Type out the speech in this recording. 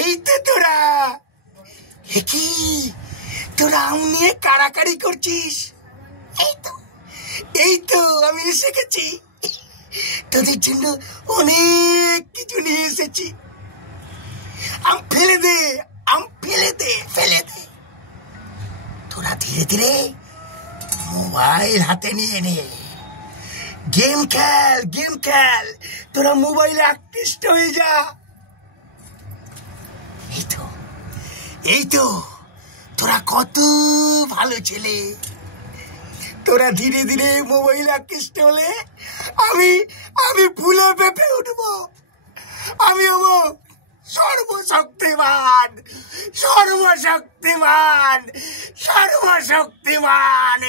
এই তো তোরা কি তোরা আম নিয়ে কাড়াকাড়ি করছিস? এই তো আমি এসে গেছি, তোদের জন্য অনেক কিছু নিয়ে এসেছি। আম ফেলে দে, আম ফেলে দে, ফেলে দে। তোরা ধীরে ধীরে মোবাইল হাতে নিয়ে নে, গেম খেল, গেম খেল, তোরা মোবাইলে আকৃষ্ট হয়ে যা। এই তো তোরা কত ভালো ছেলে। তোরা ধীরে ধীরে মোবাইল আকৃষ্ট হলে আমি আমি ফুলে পেঁপে উঠবো। আমি হবো সর্বশক্তিমান, সর্বশক্তিমান, সর্বশক্তিমান।